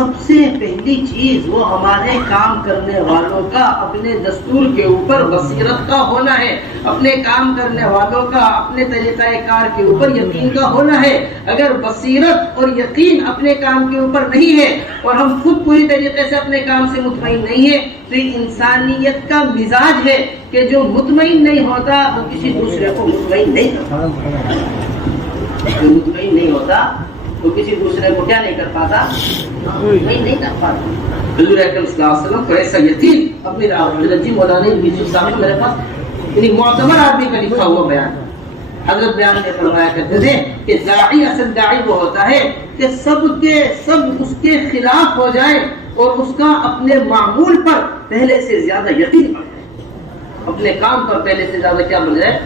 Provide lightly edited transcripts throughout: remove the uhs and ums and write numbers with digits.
سب سے پہلی چیز وہ ہمارے کام کرنے والوں کا اپنے دستور کے اوپر بصیرت کا ہونا ہے، اپنے کام کرنے والوں کا اپنے طریقہ کار کے اوپر یقین کا ہونا ہے۔ اگر بصیرت اور یقین اپنے کام کے اوپر نہیں ہے اور ہم خود پوری طریقے سے اپنے کام سے مطمئن نہیں ہے تو انسانیت کا مزاج ہے کہ جو مطمئن نہیں ہوتا وہ کسی دوسرے کو مطمئن نہیں کرتا، جو مطمئن نہیں ہوتا وہ کسی دوسرے کو کیا نہیں کر پاتا، مطمئن نہیں کر پاتا۔ حضور اکرم صلی اللہ علیہ وسلم کو ایسا یقین اپنی حضرت جی مولانا یوسف صاحب میرے پاس یعنی معتبر آدمی کا لکھا ہوا بیان، حضرت بیان میں فرمایا کرتے تھے کہ داعی اصل داعی وہ ہوتا ہے کہ سب اس کے خلاف ہو جائے اور اس کا اپنے معمول پر پہلے سے زیادہ یقین بڑھ جائے، اپنے کام پر پہلے سے زیادہ کیا بڑھ جائے،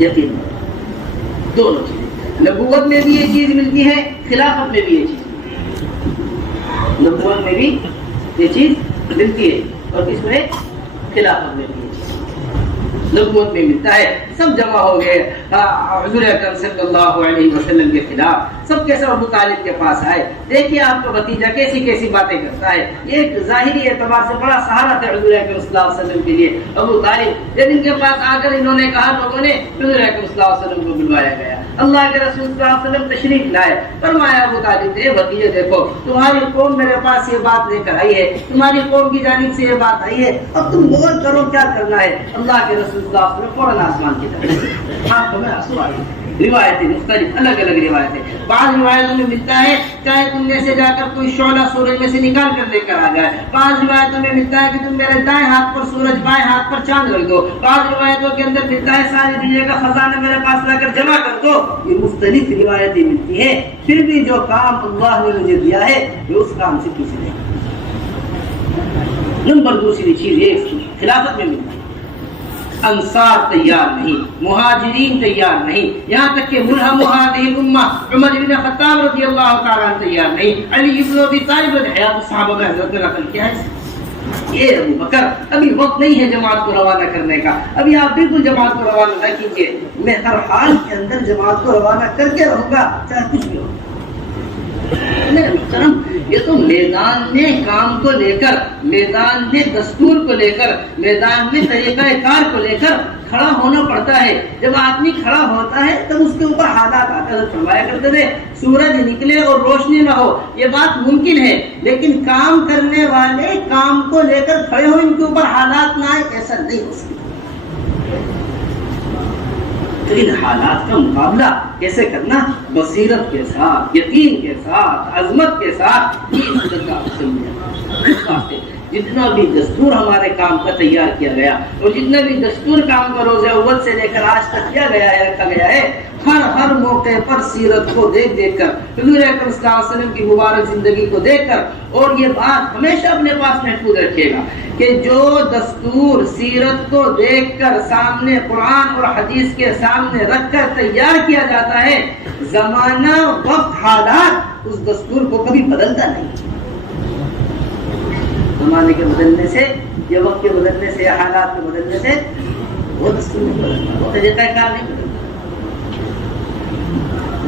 یقین۔ دونوں چیزیں نبوت میں بھی یہ چیز ملتی ہے، خلافت میں بھی یہ چیز، نبوت میں بھی یہ چیز ملتی ہے اور کس میں، خلافت میں بھی یہ چیز نبوت میں ملتا ہے۔ سب جمع ہو گئے حضور اکرم صلی اللہ علیہ وسلم کے خلاف، سب کے سب ابو طالب کے پاس آئے، دیکھیے آپ کا بھتیجا کیسی کیسی باتیں کرتا ہے۔ یہ ایک ظاہری اعتبار سے بڑا سہارا تھا حضور اکرم صلی اللہ علیہ وسلم کے لیے ابو طالب، جب ان کے پاس آ کر انہوں نے کہا، لوگوں نے حضور اکرم صلی اللہ علیہ وسلم کو بلوایا گیا، اللہ کے رسول صلی اللہ علیہ وسلم تشریف لائے، فرمایا ابو طالب اے بھتیجے دیکھو تمہاری قوم میرے پاس یہ بات لے کر آئی ہے، تمہاری قوم کی جانب سے یہ بات آئی ہے، اب تم غور کرو کیا کرنا ہے۔ اللہ کے رسول صلی اللہ علیہ وسلم فوراً آسمان کی طرف، آنکھوں میں آنسو آ گئے۔ روایتیں مختلف الگ الگ روایتیں، بعض روایتوں میں ملتا ہے چاہے تم میں سے جا کر کوئی شعلہ سورج میں سے نکال کر لے کر آ جائے، بعض روایتوں میں ملتا ہے کہ تم میرے دائیں ہاتھ پر سورج بائیں ہاتھ پر چاند رکھ دو، بعض روایتوں کے اندر ملتا ہے ساری دنیا کا خزانہ میرے پاس لا کر جمع کر دو۔ یہ مختلف روایتیں ملتی ہیں، پھر بھی جو کام اللہ نے مجھے دیا ہے یہ اس کام سے پیچھے نہیں۔ نمبر دوسری چیز یہ خلافت میں ملتی ہے، انصار تیار نہیں، مہاجرین تیار نہیں، یہاں تک کہ ملہم هذه الامہ عمر بن خطاب رضی اللہ تعالیٰ عنہ تیار نہیں، علی بن ابی طالب رضی حیات الصحابہ کا حضرت نے نقل کیا ہے۔ یہ ابو بکر ابھی وقت نہیں ہے جماعت کو روانہ کرنے کا، ابھی آپ بالکل جماعت کو روانہ نہ کیجیے، میں ہر حال کے اندر جماعت کو روانہ کر کے رہوں گا چاہے کچھ بھی ہو۔ یہ تو میدان میں کام کو لے کر، میدان میں دستور کو لے کر، میدان میں طریقہ کار کو لے کر کھڑا ہونا پڑتا ہے۔ جب آدمی کھڑا ہوتا ہے تب اس کے اوپر حالات آتے ہیں۔ فرمایا کرتے تھے سورج نکلے اور روشنی نہ ہو یہ بات ممکن ہے، لیکن کام کرنے والے کام کو لے کر کھڑے ہو، ان کے اوپر حالات نہ آئے، ایسا نہیں ہو سکتا۔ تو ان حالات کا مقابلہ کیسے کرنا؟ بصیرت کے ساتھ، یقین کے ساتھ، عظمت کے ساتھ۔ جتنا بھی دستور ہمارے کام کا تیار کیا گیا اور جتنا بھی دستور کام کا روز اول سے لے کر آج تک کیا گیا ہے، رکھا گیا ہے، ہر موقع پر سیرت کو دیکھ کر، حضور اکرم صلی اللہ علیہ وسلم کی مبارک زندگی کو دیکھ کر، اور یہ بات ہمیشہ اپنے پاس محفوظ رکھیے گا کہ جو دستور سیرت کو دیکھ کر سامنے قرآن اور حدیث کے سامنے رکھ کر تیار کیا جاتا ہے، زمانہ وقت حالات اس دستور کو کبھی بدلتا نہیں۔ زمانے کے بدلنے سے یا وقت کے بدلنے سے یا حالات کے بدلنے سے وہ دستور نہیں بدلتا، وہ طریقہ کار نہیں بدلتا۔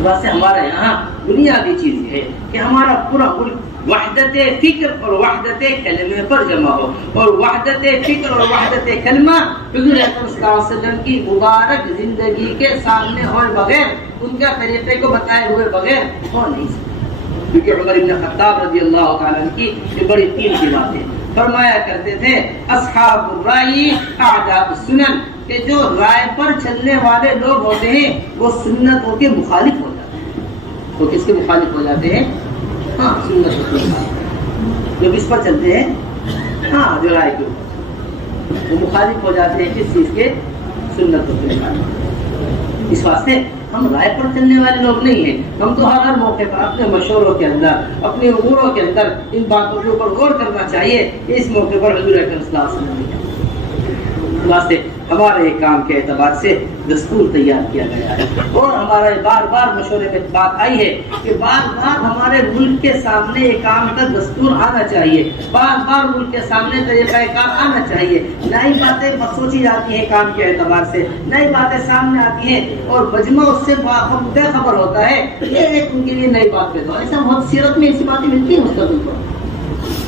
واسطے ہمارا یہاں بنیادی چیز یہ ہے کہ ہمارا پورا ملک وحدت فکر اور وحدت کلمے پر جمع ہو، اور وحدت فکر اور وحدت کلمہ حضور اکرم صلی اللہ علیہ وسلم کی مبارک زندگی کے سامنے ہوئے بغیر، ان کا طریقے کو بتائے ہوئے بغیر ہو نہیں سکتا۔ کیونکہ عمر بن خطاب رضی اللہ تعالیٰ عنہ کی یہ بڑی قیمتی باتیں فرمایا کرتے تھے، اصحاب الرائے اعداء السنن، کہ جو رائے پر چلنے والے لوگ ہوتے ہیں وہ سنتوں کے مخالف ہو جاتے ہیں۔ وہ کس کے مخالف ہو جاتے ہیں؟ ہاں، سنت کے مخالف۔ جو کس پر چلتے ہیں؟ ہاں، جو رائے کے اوپر، وہ مخالف ہو جاتے ہیں کس چیز کے؟ سنتوں کے مخالف۔ اس واسطے ہم رائے پر چلنے والے لوگ نہیں ہیں، ہم تو ہر موقع پر اپنے مشوروں کے اندر، اپنے اموروں کے اندر ان باتوں کے اوپر غور کرنا چاہیے کہ اس موقع پر حضور اکرم صلی اللہ علیہ وسلم نے واسطے ہمارے کام کے اعتبار سے دستور تیار کیا گیا ہے، اور ہمارے بار بار مشورے میں بات آئی ہے کہ بار بار ہمارے ملک کے سامنے یہ کام کا دستور آنا چاہیے، بار بار ملک کے سامنے طریقہ کار آنا چاہیے۔ نئی باتیں سوچی جاتی ہیں کام کے اعتبار سے، نئی باتیں سامنے آتی ہیں اور مجمع اس سے بے خبر ہوتا ہے، یہ ایک ان کے لیے نئی بات پیدا ہو۔ ایسا بہت سیرت میں ایسی باتیں ملتی ہیں مستقبل پر،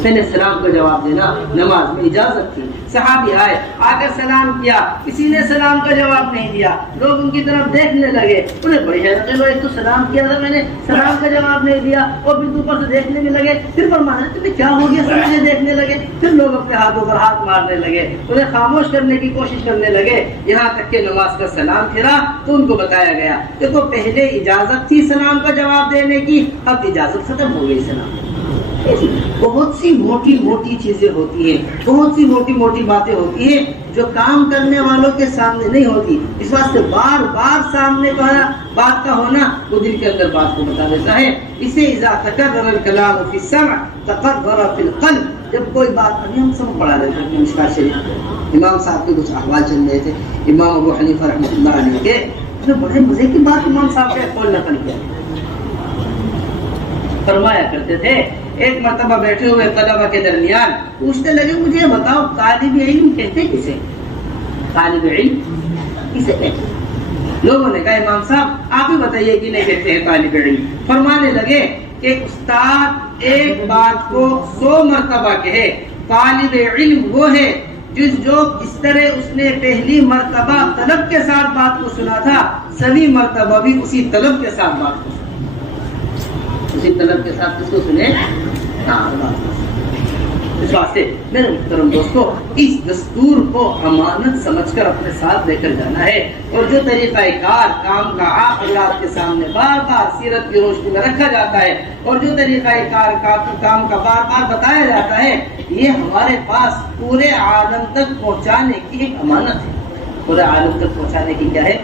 میں نے سلام کا جواب دینا نماز میں اجازت تھی۔ صحابی آئے، آ کر سلام کیا، کسی نے سلام کا جواب نہیں دیا، لوگ ان کی طرف دیکھنے لگے، انہیں بڑی حیرت ہوئی، تو سلام کیا تھا میں نے، سلام کا جواب نہیں دیا، اور پھر اوپر سے دیکھنے بھی لگے۔ پھر فرمایا تمہیں کیا ہو گیا، سب مجھے دیکھنے لگے۔ پھر لوگ اپنے ہاتھوں پر ہاتھ مارنے لگے، انہیں خاموش کرنے کی کوشش کرنے لگے، یہاں تک کہ نماز کا سلام پھرا تو ان کو بتایا گیا دیکھو پہلے اجازت تھی سلام کا جواب دینے کی، اب اجازت ختم ہو گئی سلام۔ بہت سی موٹی موٹی چیزیں ہوتی ہیں، بہت سی موٹی موٹی باتیں ہوتی ہیں جو کام کرنے والوں کے سامنے نہیں ہوتی، اس بات سے بار بار سامنے بات کا ہونا وہ دل کے اندر بات کو بتا دیتا ہے۔ اسے اذا تکرر الکلام فی السمع تقرر فی القلب، جب کوئی بات ابھی ہم سب پڑھا رہے تھے مشکات شریف، امام صاحب کے کچھ احوال چل رہے تھے، امام ابو حنیفہ رحمۃ اللہ علیہ کے بڑے مزے کی بات امام صاحب کے قول نقل کیا، فرمایا کرتے تھے ایک مرتبہ بیٹھے ہوئے طلبہ کے درمیان پوچھنے لگے مجھے بتاؤ طالب علم کہتے کسے، طالب علم کسے کہتے؟ لوگوں نے کہا امام صاحب آپ ہی بتائیے کہ نہیں کہتے ہیں طالب علم۔ فرمانے لگے کہ استاد ایک بات کو 100 مرتبہ کہے، طالب علم وہ ہے جو اس طرح اس نے پہلی مرتبہ طلب کے ساتھ بات کو سنا تھا، سبھی مرتبہ بھی اسی طلب کے ساتھ بات کو سنا، اسی طلب کے ساتھ کس کو سنے؟ اس واسطے میرے محترم دوستو اس دستور کو امانت سمجھ کر اپنے ساتھ لے کر جانا ہے، اور جو طریقہ کار کام کا آپ کے سامنے بار بار سیرت کی روشنی میں رکھا جاتا ہے، اور جو طریقہ کار کام کا بار بار بتایا جاتا ہے، یہ ہمارے پاس پورے عالم تک پہنچانے کی ایک امانت ہے، پورے عالم تک پہنچانے کی کیا ہے؟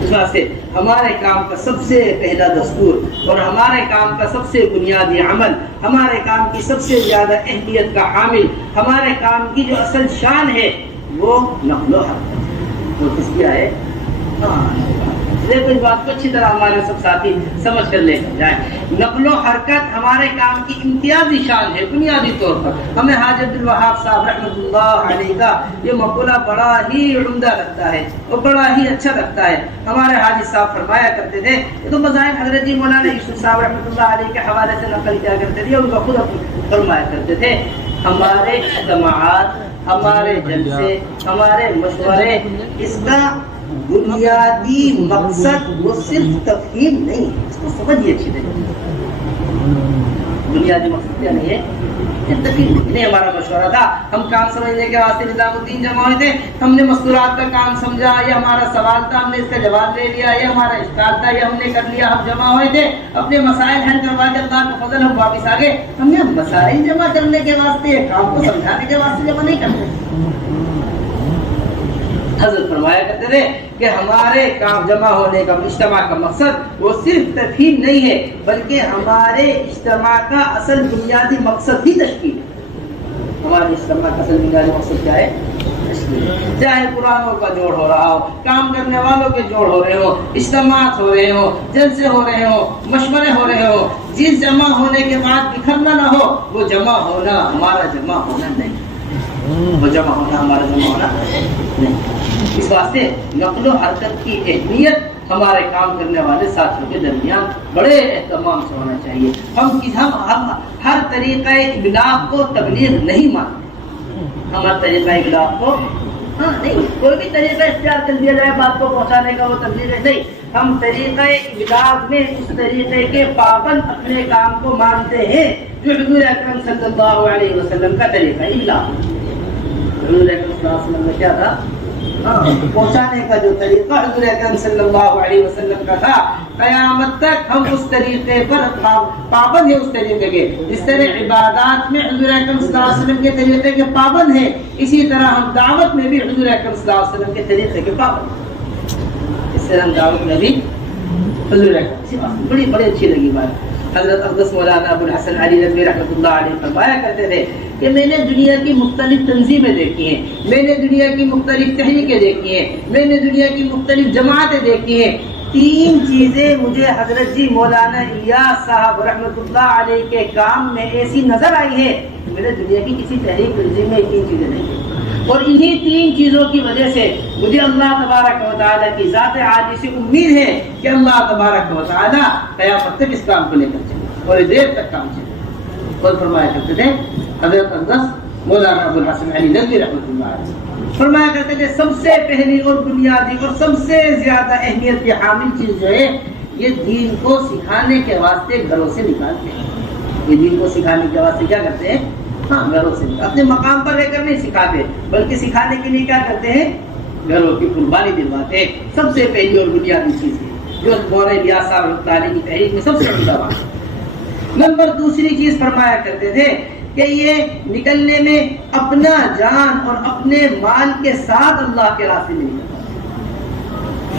اس واسطے ہمارے کام کا سب سے پہلا دستور اور ہمارے کام کا سب سے بنیادی عمل، ہمارے کام کی سب سے زیادہ اہمیت کا حامل، ہمارے کام کی جو اصل شان ہے وہ نقل و حرکت، وہ کس کیا ہے؟ دیکھو اس بات کو اچھی طرح ہمارے سب ساتھی سمجھ کر لے کر جائیں، نقل و حرکت ہمارے کام کی امتیازی شان ہے۔ بنیادی طور پر ہمیں حاجی عبد الوہاب صاحب رحمۃ اللہ علیہ کا یہ مقولہ بڑا ہی عمدہ لگتا ہے اور بڑا ہی اچھا لگتا ہے۔ ہمارے حاجی صاحب فرمایا کرتے تھے، یہ تو بظاہر حضرت مولانا یوسف صاحب رحمۃ اللہ علیہ کے حوالے سے نقل کیا کرتے تھے، ان کا خود فرمایا کرتے تھے ہمارے اجتماعات، ہمارے جلسے، ہمارے مشورے، اس کا بنیادی مقصد وہ صرف تفہیم نہیں ہے، اس کو سمجھیے اچھی طرح، بنیادی مقصد کیا نہیں ہے؟ نہیں ہمارا مشورہ تھا، ہم کام سمجھنے کے واسطے نظام الدین جمع ہوئے تھے، ہم نے مستورات کا کام سمجھا، یہ ہمارا سوال تھا ہم نے اس کا جواب دے لیا، یہ ہمارا اشکال تھا یہ ہم نے کر لیا، ہم جمع ہوئے تھے اپنے مسائل حل کروا کے اللہ کا فضل ہم واپس آ گئے۔ ہم نے مسائل جمع کرنے کے واسطے، کام کو سمجھانے کے واسطے جمع نہیں کرتے۔ حضرت فرمایا کرتے تھے کہ ہمارے کام جمع ہونے کا اجتماع کا مقصد وہ صرف تفہیم نہیں ہے، بلکہ ہمارے اجتماع کا اصل بنیادی مقصد ہی تشکیل ہے۔ ہمارے اجتماع کا اصل بنیادی مقصد کیا ہے؟ تشکیل۔ چاہے پرانوں کا جوڑ ہو رہا ہو، کام کرنے والوں کے جوڑ ہو رہے ہو، اجتماعات ہو رہے ہو، جلسے ہو رہے ہو، مشورے ہو رہے ہو، جس جمع ہونے کے بعد بکھرنا نہ ہو، وہ جمع ہونا ہمارا جمع ہونا نہیں، وہ جمع ہونا ہمارا جمع ہونا نہیں۔ اس واسطے نقل و حرکت کی اہمیت ہمارے کام کرنے والے ساتھیوں کے درمیان بڑے اہتمام سے ہونا چاہیے۔ ہم ہر طریقہ ابلاغ کو تبلیغ نہیں مانتے، ہم ہر طریقہ ابلاغ کو نہیں، کوئی بھی طریقہ اختیار کر دیا جائے بات کو پہنچانے کا وہ تبلیغ نہیں، ہم طریقہ ابلاغ میں اس طریقے کے پابند اپنے کام کو مانتے ہیں جو حضور اکرم صلی اللہ علیہ وسلم کا طریقہ ابلاغ۔ حضور اکرم صلی اللہ علیہ وسلم نے کیا تھا؟ پہنچانے کا جو طریقہ حضور اکرم صلی اللہ علیہ وسلم کا تھا، قیامت تک ہم اس طریقے پر پابند ہیں، اس طریقے کے جس طرح عبادات میں حضور اکرم صلی اللہ علیہ وسلم کے طریقے کے پابند ہیں، اسی طرح ہم دعوت میں بھی حضور اکرم صلی اللہ علیہ وسلم کے طریقے کے پابند ہیں۔ اس طرح ہم دعوت میں بھی حضور اکرم بڑی اچھی لگی بات۔ حضرت اقدس مولانا ابو الحسن علی ندوی رحمۃ اللہ علیہ فرمایا کرتے تھے کہ میں نے دنیا کی مختلف تنظیمیں دیکھی ہیں، میں نے دنیا کی مختلف تحریکیں دیکھی ہیں، میں نے دنیا کی مختلف جماعتیں دیکھی ہیں، 3 چیزیں مجھے حضرت جی مولانا الیاس صاحب رحمۃ اللہ علیہ کے کام میں ایسی نظر آئی ہے، میں نے دنیا کی کسی تحریک تنظیم میں 3 چیزیں نہیں دیکھی، اور انہی 3 چیزوں کی وجہ سے مجھے اللہ تبارک و تعالیٰ کی ذات عالی سے امید ہے کہ اللہ تبارک و تعالیٰ قیامت تک اس کام کو لے کر چلے اور دیر تک کام چلے، خود فرمایا کرتے تھے حضرت اقدس مولانا ابو الحسن علی ندوی رحمۃ اللہ علیہ، فرمایا کرتے تھے سب سے پہلی اور بنیادی اور سب سے زیادہ اہمیت کی حامل چیز جو ہے یہ دین کو سکھانے کے واسطے گھروں سے نکالتے ہیں. یہ دین کو سکھانے کے واسطے کیا کرتے ہیں؟ ہاں گھروں سے، اپنے مقام پر رہ کر نہیں سکھاتے بلکہ سکھانے کے لیے کیا کرتے ہیں؟ گھروں کی قربانی دلواتے ہیں. سب سے پہلی اور بنیادی چیز ہے جو مولانا الیاس صاحب رحمۃ اللہ علیہ کی تحریک میں سب سے عمدہ بات ہے. نمبر دوسری چیز فرمایا کرتے تھے کہ یہ نکلنے میں اپنا جان اور اپنے مال کے ساتھ اللہ کے راستے میں نکلنا،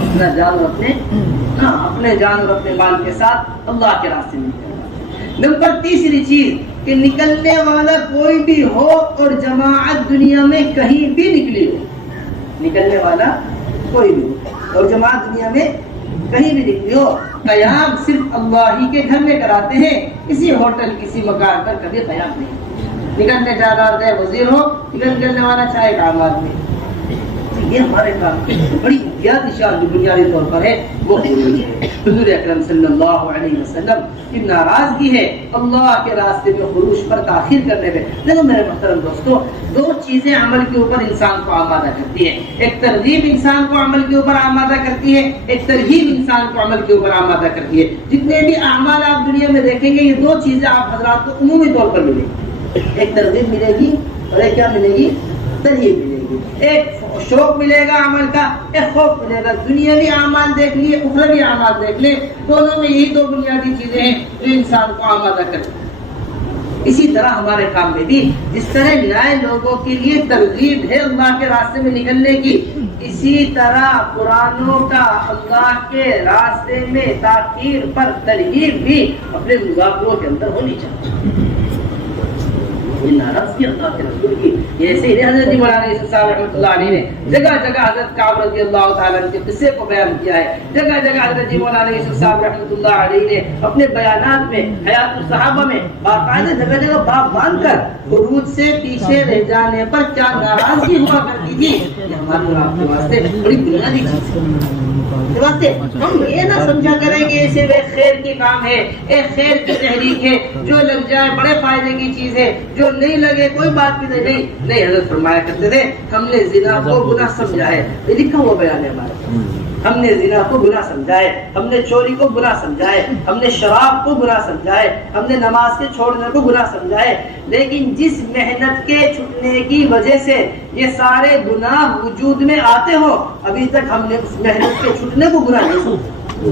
اپنا جان اور اپنے جان اور اپنے مال کے ساتھ اللہ کے راستے میں نکلنا. نمبر تیسری چیز کہ نکلنے والا کوئی بھی ہو اور جماعت دنیا میں کہیں بھی نکلی ہو، نکلنے والا کوئی بھی ہو اور جماعت دنیا میں کہیں بھی نکلی ہو، قیام صرف اللہ ہی کے گھر میں کراتے ہیں. کسی ہوٹل کسی مکان پر کبھی قیام نہیں. نکلنے جا رہا ہے وزیر ہو، نکلنے والا چاہے ایک عام آدمی. یہ ہمارے کام کی بڑی بنیادی طور پر ہے وہ حضور اکرم صلی اللہ علیہ وسلم کی ناراضگی ہے اللہ کے راستے میں خروج پر تاخیر کرنے میں. دیکھو میرے محترم دوستو، دو چیزیں عمل کے اوپر انسان کو آمادہ کرتی ہے. ایک ترغیب انسان کو عمل کے اوپر آمادہ کرتی ہے، ایک ترغیب انسان کو عمل کے اوپر آمادہ کرتی ہے. جتنے بھی اعمال آپ دنیا میں دیکھیں گے یہ دو چیزیں آپ حضرات کو عمومی طور پر ملیں گی. ایک ترغیب ملے گی اور ایک کیا ملے گی؟ ترغیب ملے گی. ایک شوق ملے گا عمل کا، ایک خوف ملے گا. دنیاوی اعمال دیکھ لیے، اخروی اعمال دیکھ لیں، دونوں میں یہی دو بنیادی چیزیں ہیں جو انسان کو آمادہ کرتی ہیں. اسی طرح ہمارے کام میں بھی جس طرح نئے لوگوں کے لیے ترغیب ہے اللہ کے راستے میں نکلنے کی، اسی طرح قرآنوں کا اللہ کے راستے میں تاخیر پر ترغیب بھی اپنے مذاکروں کے اندر ہونی چاہیے. ناراضگی اللہ کے رسول کی ایسے ہی حضرت مولانا یوسف صاحب رحمۃ اللہ علیہ نے جگہ جگہ حضرت کعب رضی اللہ تعالیٰ عنہ کے قصے کو بیان کیا ہے. جگہ جگہ حضرت مولانا یوسف صاحب رحمۃ اللہ علیہ نے اپنے بیانات میں حیات الصحابہ میں باقاعدہ جگہ جگہ باب باندھ کر خروج سے پیچھے رہ جانے پر کیا ناراضگی ہوا کرتی تھی. یہ ہمارے اور آپ کے واسطے بڑی بنیادی چیز ہے. ہم یہ نہ سمجھا کریں کہ یہ صرف ایک خیر کی کام ہے، ایک خیر کی تحریک ہے، جو لگ جائے بڑے فائدے کی چیز ہے، جو نہیں لگے کوئی بات بھی نہیں. حضرت فرمایا کرتے تھے ہم نے زنا کو گناہ سمجھا ہے. یہ لکھا ہوا بیان ہے ہمارا. ہم نے زنا کو گناہ سمجھا ہے، ہم نے چوری کو گناہ سمجھا ہے، ہم نے شراب کو گناہ سمجھا ہے، ہم نے نماز کے چھوڑنے کو گناہ سمجھا ہے. لیکن جس محنت کے چھٹنے کی وجہ سے یہ سارے گناہ وجود میں آتے ہو، ابھی تک ہم نے اس محنت کے چھٹنے کو گناہ نہیں سمجھا.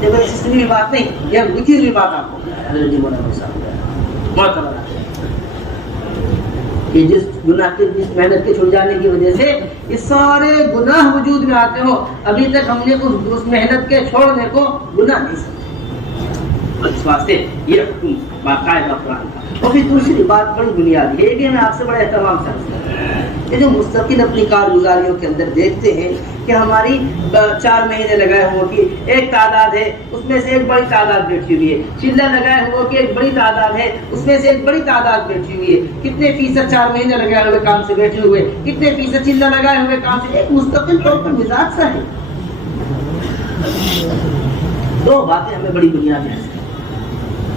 دیکھو اس لیے بات نہیں، یہ لکھی ہوئی بات آپ کو حضرت جی مولانا صاحب کہ جس گناہ کے جس محنت کے چھوڑ جانے کی وجہ سے یہ سارے گناہ وجود میں آتے ہو، ابھی تک ہم نے اس محنت کے چھوڑنے کو گناہ نہیں سمجھا. اس واسطے یہ حکم باقاعدہ قرآن کا. اور پھر دوسری بات بڑی بنیادی ہے، یہ بھی میں آپ سے بڑا اہتمام سے یہ جو مستقل اپنی کارگزاریوں کے اندر دیکھتے ہیں کہ ہماری 4 مہینے لگائے ہو کہ ایک تعداد ہے اس میں سے ایک بڑی تعداد بیٹھی ہوئی ہے، چلہ لگائے ہو کہ ایک بڑی تعداد ہے اس میں سے ایک بڑی تعداد بیٹھی ہوئی ہے. کتنے فیصد 4 مہینے لگائے ہوئے کام سے بیٹھے ہوئے، کتنے فیصد چلہ لگائے ہوئے کام سے. ایک مستقل طور پر مزاج سا ہے. دو باتیں ہمیں بڑی بنیادی ہیں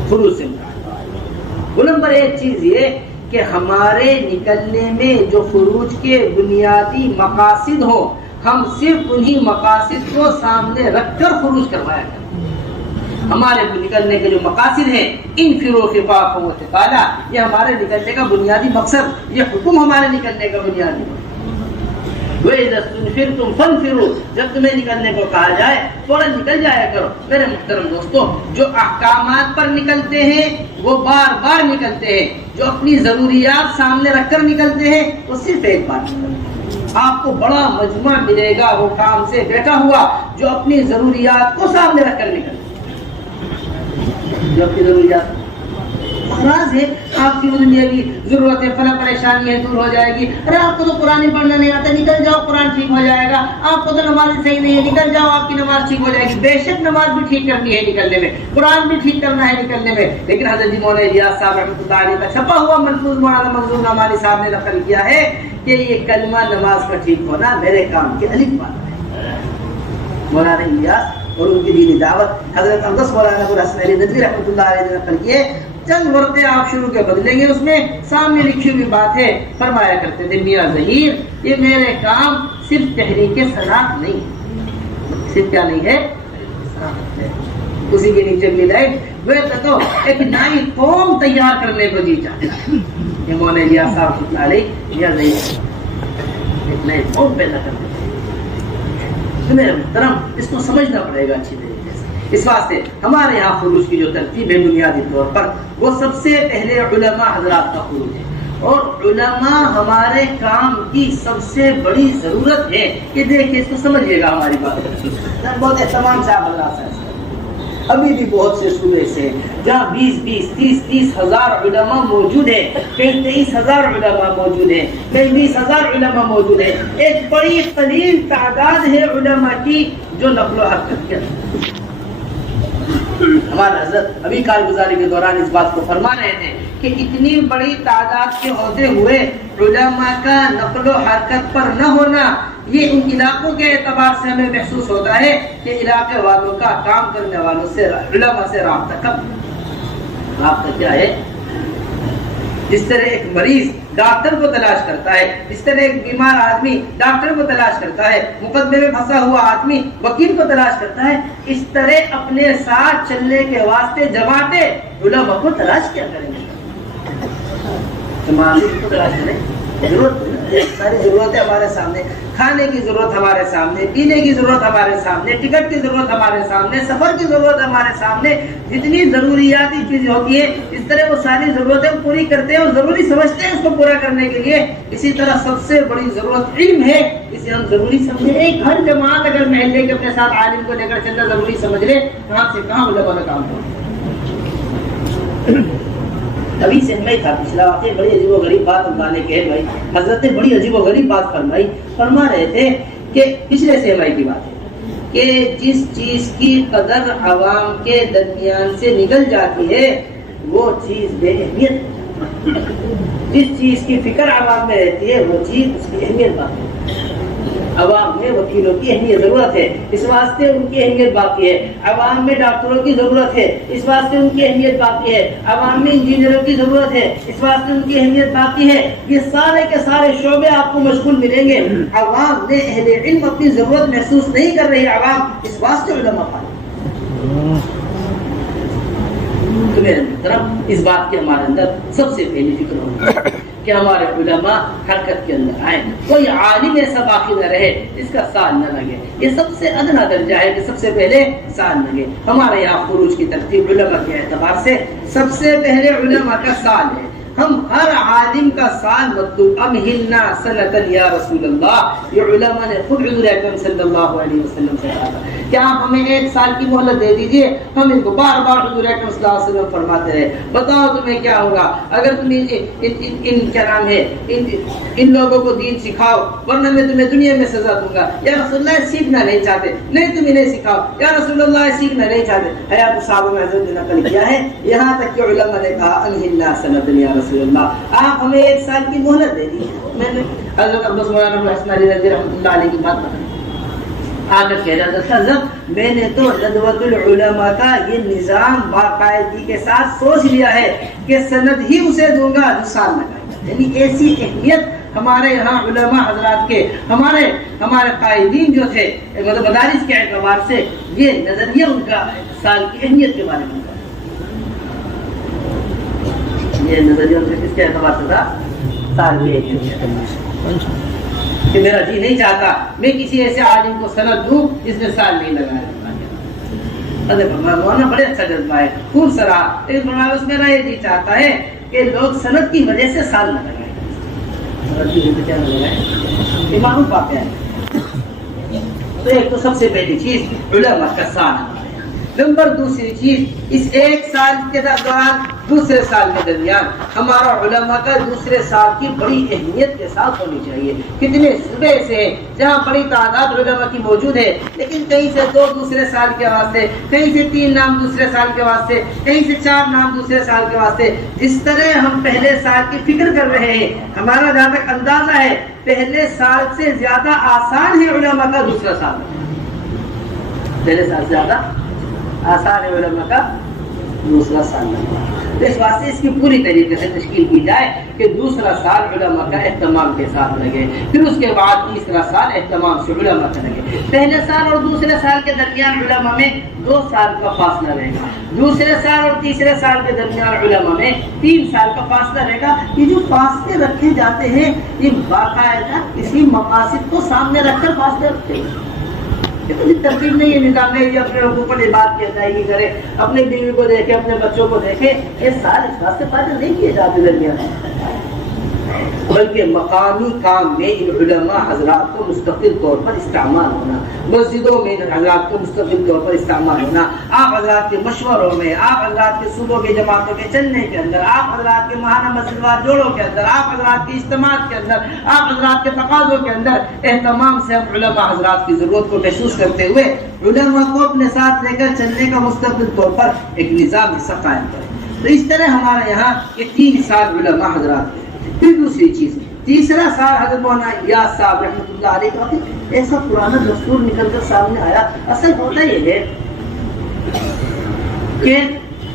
خروج سے. وہ نمبر ایک چیز یہ کہ ہمارے نکلنے میں جو خروج کے بنیادی مقاصد ہو، ہم صرف انہی مقاصد کو سامنے رکھ کر خروج کروایا کریں. ہمارے نکلنے کے جو مقاصد ہیں انفروا خفافا وثقالا، یہ ہمارے نکلنے کا بنیادی مقصد، یہ حکم ہمارے نکلنے کا بنیادی مقصد. وَإِذَا اسْتُنْفِرْتُمْ فَانْفِرُوا، جب تمہیں نکلنے کو کہا جائے فوراً نکل جایا کرو. میرے محترم دوستو، جو احکامات پر نکلتے ہیں وہ بار بار نکلتے ہیں، جو اپنی ضروریات سامنے رکھ کر نکلتے ہیں وہ صرف ایک بار نکلتے ہیں. آپ کو بڑا مجمع ملے گا وہ کام سے بیٹھا ہوا جو اپنی ضروریات کو سامنے رکھ کر نکلتے ہیں. جو اپنی ضروریات راز ہے آپ کی دنیاوی ضرورت ہے، فلاں پریشانی ہے دور ہو جائے گی. ارے آپ کو تو قرآن پڑھنا نہیں آتا، نکل جاؤ قرآن ٹھیک ہو جائے گا. آپ کو تو نماز صحیح نہیں ہے، نکل جاؤ آپ کی نماز ٹھیک ہو جائے گی. بے شک نماز بھی ٹھیک کرنی ہے نکلنے میں، قرآن بھی ٹھیک کرنا ہے نکلنے میں. لیکن حضرت مولانا الیاس صاحب رحمۃ اللہ علیہ کا چھپا ہوا ملفوظ مولانا منظور نعمانی صاحب نے نقل کیا ہے کہ یہ کلمہ نماز کا ٹھیک ہونا میرے کام کے الف بات ہے. مولانا الیاس اور ان کی دینی دعوت حضرت اقدس مولانا ابو الحسن علی ندوی رحمۃ اللہ علیہ نے نقل کیے. چند ورقے آپ شروع کے بدلیں گے، اس میں سامنے لکھی ہوئی بات ہے، فرمایا کرتے تھے میاں ظہیر یہ میرے کام صرف تحریک صنعت نہیں، صرف کیا نہیں ہے، اسی کے نیچے بھی لائٹ وہ تو ایک نئی قوم تیار کرنے کو جی چاہتا ہے۔ یہ مولانا الیاس صاحب رحمۃ اللہ علیہ میاں ظہیر ایک نئی قوم پیدا کرنے کو، میرے محترم اس کو سمجھنا پڑے گا اچھی طریقے سے۔ اس واسطے ہمارے یہاں خروج کی جو ترتیب ہے بنیادی طور پر وہ سب سے پہلے علماء حضرات کا خروج ہے، اور علماء ہمارے کام کی سب سے بڑی ضرورت ہے کہ دیکھیں اس کو سمجھیے گا ہماری بات، بہت اہتمام سے آپ حضرات سے ابھی بھی بہت سے صوبے سے جہاں 20-30 ہزار علماء موجود ہیں، کہیں 23,000 علماء موجود ہیں، کہیں 20,000 علماء موجود ہیں، ایک بڑی قلیل تعداد ہے علماء کی جو نقل و حرکت کرتے۔ ہمارا حضرت ابھی کارگزاری کے دوران اس بات کو فرما رہے تھے کہ اتنی بڑی تعداد کے ہوتے ہوئے علماء کا نقل و حرکت پر نہ ہونا، یہ ان علاقوں کے اعتبار سے ہمیں محسوس ہوتا ہے کہ علاقے والوں کا کام کرنے والوں سے علماء سے رابطہ کم، رابطہ کیا ہے؟ جس طرح ایک مریض ڈاکٹر کو تلاش کرتا ہے، اس طرح ایک بیمار آدمی ڈاکٹر کو تلاش کرتا ہے، مقدمے میں پھنسا ہوا آدمی وکیل کو تلاش کرتا ہے، اس طرح اپنے ساتھ چلنے کے واسطے جماعتیں علماء کو تلاش کیا کریں گے، جماعتیں کو تلاش کریں، ضرورت ساری ضرورتیں ہمارے سامنے، کھانے کی ضرورت ہمارے سامنے، پینے کی ضرورت ہمارے سامنے، ٹکٹ کی ضرورت ہمارے سامنے، سفر کی ضرورت ہمارے سامنے، جتنی ضروریاتی چیزیں ہوتی ہیں اس طرح وہ ساری ضرورتیں پوری کرتے ہیں اور ضروری سمجھتے ہیں اس کو پورا کرنے کے لیے۔ اسی طرح سب سے بڑی ضرورت علم ہے، اسے ہم ضروری سمجھیں۔ ایک ہر جماعت اگر محلے کے اپنے ساتھ عالم کو لے کر چلنا ضروری سمجھ لے، کہاں سے کہاں علماء کا کام ہو۔ ابھی سے میں تھا پچھلا واقعہ، بڑی عجیب و غریب بات فرمانے کے بھائی حضرت نے بڑی عجیب و غریب بات فرما رہے تھے کہ پچھلے سہمائی کی بات ہے کہ جس چیز کی قدر عوام کے درمیان سے نکل جاتی ہے وہ چیز بے اہمیت، جس چیز کی فکر عوام میں رہتی ہے وہ چیز اس کی اہمیت باقی ہے۔ عوام میں وکیلوں کی اہمیت ضرورت ہے، اس واسطے ان کی اہمیت باقی ہے۔ عوام میں ڈاکٹروں کی ضرورت ہے، اس واسطے ان کی اہمیت باقی ہے۔ عوام میں انجینئروں کی ضرورت ہے، اس واسطے ان کی اہمیت باقی ہے۔ یہ سارے کے سارے شعبے آپ کو مشغول ملیں گے۔ عوام میں اہل علم اپنی ضرورت محسوس نہیں کر رہی، عوام اس واسطے علماء پائے۔ تو میرے محترم اس بات کی ہمارے اندر سب سے پہلی فکر ہونی کہ ہمارے علماء حرکت کے اندر آئیں، کوئی عالم ایسا باقی نہ رہے جس کا سال نہ لگے۔ یہ سب سے ادنا درجہ ہے کہ سب سے پہلے سال لگے۔ ہمارے یہاں خروج کی ترتیب علماء کے اعتبار سے سب سے پہلے علماء کا سال ہے۔ ہم ہر عالم کا سال مطلوب امہلنا سنتن یا رسول اللہ، یہ علماء نے خود حضور اکرم صلی اللہ علیہ وسلم سے کہا تھا کہ آپ ہمیں 1 سال کی مہلت دے دیجئے۔ ہم ان کو بار بار حضور اکرم صلی اللہ علیہ وسلم فرماتے رہے، بتاؤ تمہیں کیا ہوگا اگر تم ان کیا نام ہے ان لوگوں کو دین سکھاؤ، ورنہ میں تمہیں دنیا میں سزا دوں گا۔ یا رسول اللہ سیکھنا نہیں چاہتے، نہیں تم انہیں سکھاؤ۔ یا رسول اللہ سیکھنا نہیں چاہتے۔ حیات صحابہ میں حضرت نے نقل کیا ہے، یہاں تک کہ علماء نے کہا انہلنا سنتن یا رسول اللہ، آپ ہمیں 1 سال کی مہلت دے دیجیے۔ میں نے حضرت عبداللہ مولانا حسن علی رضی رحمۃ اللہ علیہ کی بات بتائی، آ کر کہہ رہا تھا حضرت میں نے تو ندوۃ العلماء کا یہ نظام باقاعدگی کے ساتھ سوچ لیا ہے کہ سند ہی اسے دوں گا جو سال لگائے گا۔ یعنی ایسی اہمیت ہمارے یہاں علماء حضرات کے، ہمارے قائدین جو تھے مطلب مدارس کے اعتبار سے یہ نظریہ ان کا سال کی اہمیت کے بارے میں، یہ نظریہ ان کا کس کے اعتبار سے تھا؟ سال کی اہمیت، کہ میرا جی نہیں چاہتا میں کسی ایسے عالم کو سند دوں جس نے سال نہیں لگایا۔ مولانا بڑے اچھا جذبہ ہے، خوب سرا، لیکن فرمایا اس میرا یہ جی چاہتا ہے کہ لوگ سند کی وجہ سے سال نہ لگائیں، ایمان پاتے ہیں۔ تو ایک تو سب سے پہلی چیز علماء کا سال، نمبر دوسری چیز اس 1 سال کے دوران دوسرے سال کے درمیان ہمارا علماء کا دوسرے سال کی بڑی اہمیت کے ساتھ ہونی چاہیے۔ کتنے صوبے سے جہاں بڑی تعداد علماء کی موجود ہے، لیکن کہیں سے 2 دوسرے سال کے واسطے، کہیں سے 3 نام دوسرے سال کے واسطے، کہیں سے 4 نام دوسرے سال کے واسطے۔ جس طرح ہم پہلے سال کی فکر کر رہے ہیں، ہمارا جہاں تک اندازہ ہے پہلے سال سے زیادہ آسان ہے علماء کا دوسرا سال، پہلے سال سے زیادہ آسان ہے علماء کا دوسرا سال لگا. تو اس واسطے اس کی پوری طریقے سے تشکیل کی جائے کہ دوسرا سال علماء کا اہتمام کے ساتھ لگے, پھر اس کے بعد تیسرا سال اہتمام سے علماء کا لگے. پہلے سال اور دوسرے سال کے درمیان علماء میں 2 سال کا فاصلہ رہے گا, دوسرے سال اور تیسرے سال کے درمیان علماء میں 3 سال کا فاصلہ رہے گا. یہ جو فاصلے رکھے جاتے ہیں یہ باقاعدہ کسی مقاصد کو سامنے رکھ کر فاصلے رکھتے ہیں. ترتیب نہیں ہے, نظام نہیں ہے. اپنے لوگوں پر یہ بات کی ادائیگی کرے, اپنی بیوی کو دیکھے, اپنے بچوں کو دیکھے. یہ سال اس بات سے فائدہ نہیں کیے جاتے درمیان, بلکہ مقامی کام میں ان علماء حضرات کو مستقل طور پر استعمال ہونا, مسجدوں میں ان حضرات کو مستقل طور پر استعمال ہونا, آپ حضرات کے مشوروں میں, آپ حضرات کے صوبوں کے جماعتوں کے چلنے کے اندر, آپ حضرات کے ماہانہ مسجد وار جوڑوں کے اندر, آپ حضرات کے اجتماعات کے اندر, آپ حضرات کے تقاضوں کے اندر اہتمام سے ہم علماء حضرات کی ضرورت کو محسوس کرتے ہوئے علماء کو اپنے ساتھ لے کر چلنے کا مستقل طور پر ایک نظام حصہ قائم کریں. تو اس طرح ہمارے یہاں یہ 3 سال علماء حضرات کے. پھر دوسری چیز, تیسرا سال حضرت مولانا الیاس صاحب رحمۃ اللہ علیہ کا ایسا پرانا دستور نکل کر سامنے آیا. اصل ہوتا یہ ہے کہ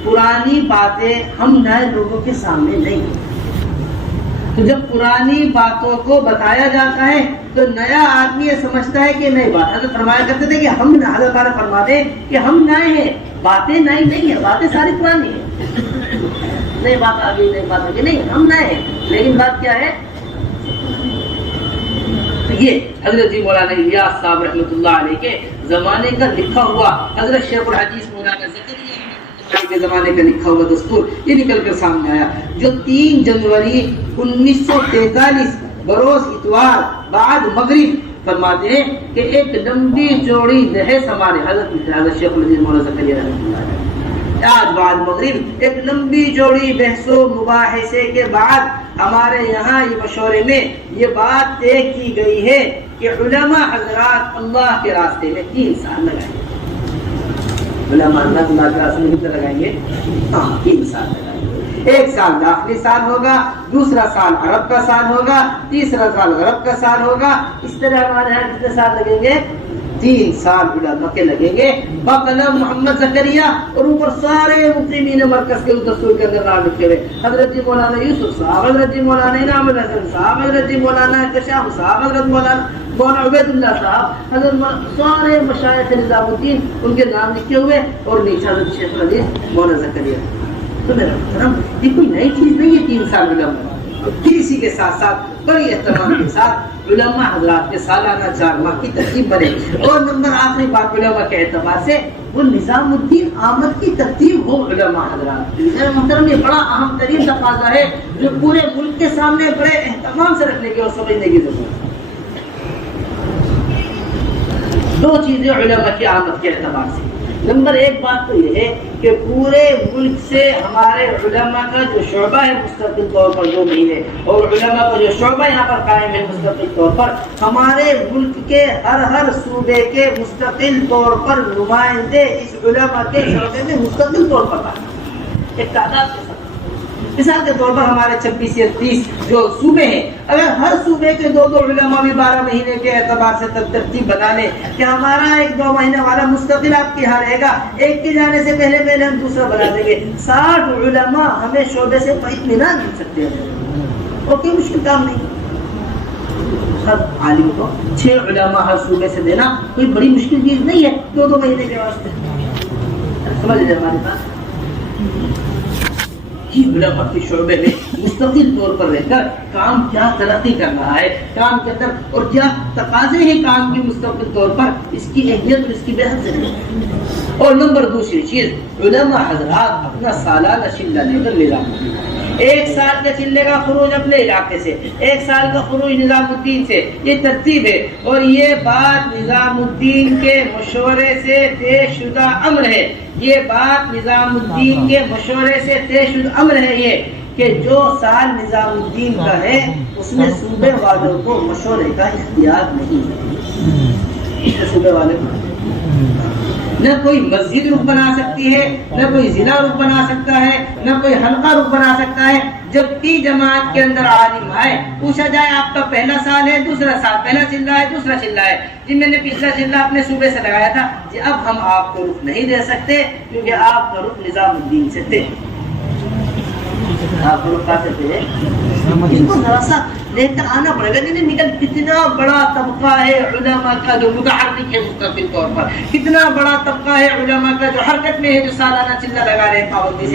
پرانی باتیں ہم نئے لوگوں کے سامنے نہیں, تو جب پرانی باتوں کو بتایا جاتا ہے تو نیا آدمی یہ سمجھتا ہے کہ نئی بات. حضرت فرمایا کرتے تھے کہ ہم حضرت تعالیٰ فرماتے کہ ہم نئے ہیں, باتیں نئی نہیں ہیں, باتیں ساری پرانی ہیں. نئی بات آ گئی, نئی بات آ گئی نہیں, ہم نئے ہیں. لیکن بات کیا ہے, تو یہ حضرت جی مولانا الیاس صاحب رحمۃ اللہ علیہ کے زمانے کا لکھا ہوا, حضرت شیخ الحدیث مولانا زکریا کے زمانے کا لکھا ہوا دستور یہ نکل کر سامنے آیا, جو 3 جنوری 1943 بروز اتوار بعد مغرب فرماتے ہیں کہ ایک لمبی چوڑی بحث ہمارے حضرت شیخ الحدیث مولانا زکریا رحمۃ اللہ علیہ آج بعد مغرب ایک لمبی چوڑی بحث و مباحثے کے بعد ہمارے یہاں یہ مشورے میں یہ بات طے کی گئی ہے کہ علماء حضرات اللہ کے راستے میں 3 سال لگائیں گے. علماء حضرات اللہ کے راستے میں کتنے لگائیں گے؟ 3 سال لگائیں گے. 1 سال داخلی سال ہوگا, دوسرا سال عرب کا سال ہوگا, تیسرا سال غرب کا سال ہوگا. اس طرح ہمارے یہاں کتنے سال لگیں گے؟ 3 سال علماء کے لگیں گے بقلم محمد زکریا, اور اوپر سارے مقیمین مرکز کے دستور کے اندر نام لکھے ہوئے. حضرت جی مولانا یوسف صاحب, حضرت جی مولانا انعام الحسن صاحب, حضرت جی مولانا کشاف صاحب, حضرت مولانا عبید اللہ صاحب, حضرت سارے مشائخ نظام الدین ان کے نام لکھے ہوئے, اور نیچے حضرت شیخ الحدیث مولانا زکریا. تو میرا محترم یہ کوئی نئی چیز نہیں ہے 3 سال علماء. پھر اسی کے ساتھ ساتھ بڑی اہتمام کے ساتھ علماء حضرات کے سالانہ 4 ماہ کی ترتیب بنے. اور نمبر آخری بات علماء کے اعتبار سے وہ نظام الدین آمد کی ترتیب ہو علماء حضرات. محترم یہ بڑا اہم ترین تقاضا ہے جو پورے ملک کے سامنے بڑے اہتمام سے رکھنے کی اور سمجھنے کی ضرورت ہے. 2 چیزیں علماء کی آمد کے اعتبار سے. نمبر 1 بات تو یہ ہے کہ پورے ملک سے ہمارے علماء کا جو شعبہ ہے مستقل طور پر 2 مہینے, اور علماء کا جو شعبہ یہاں پر قائم ہے مستقل طور پر, ہمارے ملک کے ہر صوبے کے مستقل طور پر نمائندے اس علماء کے شعبے میں مستقل طور پر قائم. ایک تعداد کے ساتھ مثال کے طور پر ہمارے 26 یا 30 جو صوبے ہیں, اگر ہر صوبے کے 2 علماء بھی 12 مہینے کے اعتبار سے ترتیب بنا لیں کہ ہمارا 1-2 مہینے والا مستقل آپ کے یہاں رہے گا, ایک کے جانے سے پہلے ہم دوسرا بنا دیں گے. 60 علماء ہمیں شعبے سے اطمینان مل سکتے ہیں, اور کوئی مشکل کام نہیں. ہر عالم کو 6 علماء ہر صوبے سے دینا کوئی بڑی مشکل چیز نہیں ہے 2 مہینے کے واسطے. سمجھ لیجیے ہماری بات, علماء کے شعبے میں مستقل طور پر رہ کر کام کیا ترقی کر رہا ہے, کام کے اندر اور کیا تقاضے ہیں کام کی مستقل طور پر, اس کی اہمیت اور اس کی بہت ضرورت. اور نمبر 2 چیز, علماء حضرات اپنا سالانہ چلہ لے کر نظام الدین, 1 سال کا چلے کا خروج اپنے علاقے سے, 1 سال کا خروج نظام الدین سے, یہ ترتیب ہے. اور یہ بات نظام الدین کے مشورے سے طے شدہ امر ہے, یہ بات نظام الدین کے مشورے سے طے شدہ امر ہے یہ کہ جو سال نظام الدین کا ہے اس میں صوبے والوں کو مشورے کا اختیار نہیں ہے. صوبے والے کو نہ کوئی مسجد رخ بنا سکتی ہے, نہ کوئی ضلع رخ بنا سکتا ہے, نہ کوئی حلقہ رخ بنا سکتا ہے. جب 30 جماعت کے اندر عالم آئے، پوچھا جائے آپ کا پہلا سال ہے دوسرا سال، پہلا چلہ ہے دوسرا چلہ ہے، جی میں نے پچھلا چلہ اپنے صوبے سے لگایا تھا، جی اب ہم آپ کو رخ نہیں دے سکتے کیونکہ آپ کا رخ نظام الدین سے تھے، آپ کو رخ کہاں سے تھے؟ اس کو ذرا سا لے کر آنا پڑے گا. نکل کتنا بڑا طبقہ ہے علماء کا جو متحرک ہے مستقل طور پر، کتنا بڑا طبقہ ہے علماء کا جو حرکت میں ہے، جو سالانہ چلہ لگا رہے ہیں پابندی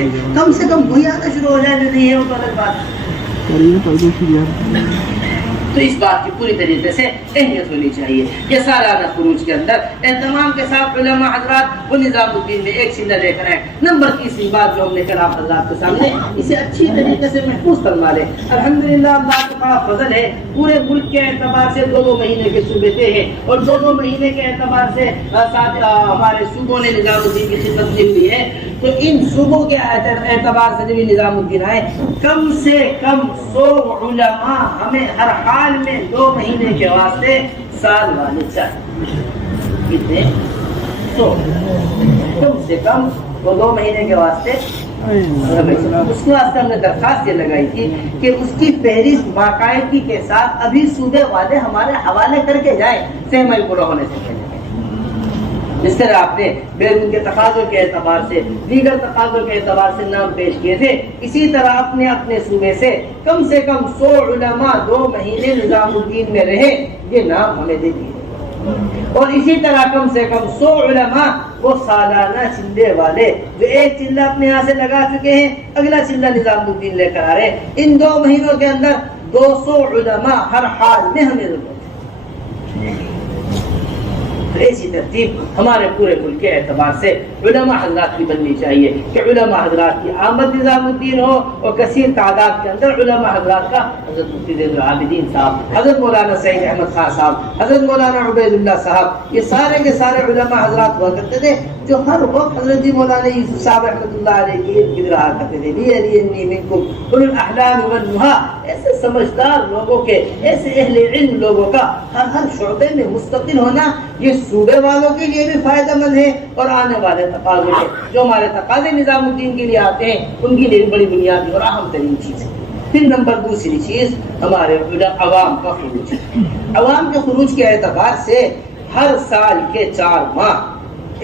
سے کم وہی آنا شروع ہو جائے جو نہیں ہے وہ تو الگ بات ہے. تو اس بات کی پوری طریقے سے اہمیت ہونی چاہیے کہ سالانہ خروج کے اندر اہتمام کے ساتھ علماء حضرات وہ نظام الدین میں ایک چلہ لے کر آئے. نمبر 3 بات جو ہم نے کل آپ حضرات کے سامنے اسے اچھی طریقے سے محفوظ کروا لیں. الحمدللہ اللہ کا بڑا فضل ہے، پورے ملک کے اعتبار سے 2 مہینے کے صوبے تھے ہیں اور 2 مہینے کے اعتبار سے ہمارے صوبوں نے نظام الدین کی خدمت کی ہوئی ہے. تو ان صوبوں کے اعتبار سے جب نظام الدین آئے کم سے کم 100 علماء ہمیں ہر حال میں 2 مہینے کے واسطے سال والے چاہیے. کتنے؟ 100 کم سے کم وہ 2 مہینے کے واسطے. اس کے واسطے ہم نے درخواست یہ لگائی تھی کہ اس کی فہرست باقاعدگی کے ساتھ ابھی صوبے والے ہمارے حوالے کر کے جائیں سہمل پورا ہونے سے پہلے. جس طرح آپ نے بیرون کے تقاضوں کے اعتبار سے دیگر تقاضوں کے اعتبار سے نام پیش کیے تھے، اسی طرح اپنے صوبے سے کم 100 علماء 2 مہینے نظام الدین میں رہے یہ نام ہمیں دے دیے. اور اسی طرح کم سے کم 100 علماء وہ سالانہ چلے والے جو ایک چلہ اپنے یہاں سے لگا چکے ہیں اگلا چلہ نظام الدین لے کر آ رہے ہیں. ان 2 مہینوں کے اندر 200 علماء ہر حال میں ہمیں ضرورت ہے. ایسی ترتیب ہمارے پورے ملک کے اعتبار سے علماء حضرات کی بننی چاہیے کہ علماء حضرات کی آمد نظام الدین ہو اور کثیر تعداد کے اندر علماء حضرات کا حضرت مفتی زین العابدین صاحب، حضرت مولانا سعید احمد خان صاحب، حضرت مولانا عبید اللہ صاحب، یہ سارے کے سارے علماء حضرات ہوا کرتے تھے جو ہر وقت حضرت جی مولانا یوسف صاحب رحمۃ اللہ علیہ کے ارد گرد رہا کرتے تھے. لیرینی منکم اولو الاحلام والنہی، ایسے سمجھدار لوگوں کے، ایسے اہل علم لوگوں کا ہر شعبے میں مستقل ہونا یہ صوبے والوں کے لیے بھی فائدہ مند ہے اور آنے والے تقاضے کے جو ہمارے تقاضے نظام الدین کے لیے آتے ہیں ان کے لیے بڑی بنیادی اور اہم ترین چیز ہے. پھر نمبر 2 چیز ہمارے عوام کا خروج. عوام کے خروج کے اعتبار سے ہر سال کے 4 ماہ